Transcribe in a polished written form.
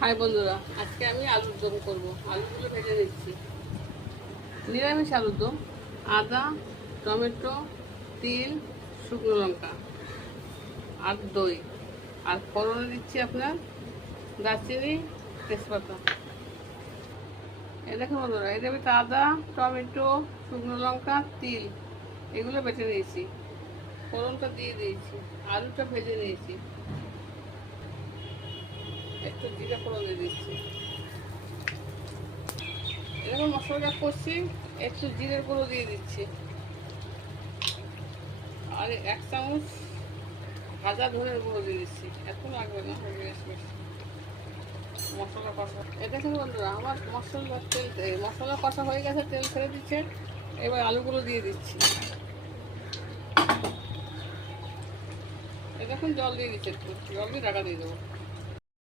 High বন্ধুরা, আজকে আমি আলুর দম করবো। আলুগুলো ভেজে নিচ্ছি। নিরামিষ আলুর দম। আদা, টমেটো, তিল, শুকনো লঙ্কা আর দই। আর ফোড়নে দিচ্ছি আপনার দারচিনি, তেজপাতা। দেখুন বন্ধুরা, এর ভিতরে আদা, টমেটো, শুকনো লঙ্কা, তিল এগুলো বেটে নিয়েছি। ফোড়নটা দিয়ে দিয়েছি, আলুটা ভেজে নিয়েছি। একটু জিরে ফোড়ন দিয়ে দিচ্ছি। এরকম মশলাটা করছি, একটু জিরের গুঁড়ো দিয়ে দিচ্ছি। আর 1 চামচ ভাজা ধনের গুঁড়ো দিয়ে দিচ্ছি। এত লাগবে না, মশলা কষা। এটা দেখুন বন্ধুরা, আমার মশলা কষা হয়ে গেছে, তেল ছেড়ে দিচ্ছে। এবার আলুগুলো দিয়ে দিচ্ছি। দেখুন জল দিয়ে দিচ্ছে, একটু জল দিয়ে ঢাকা দিয়ে দেবো।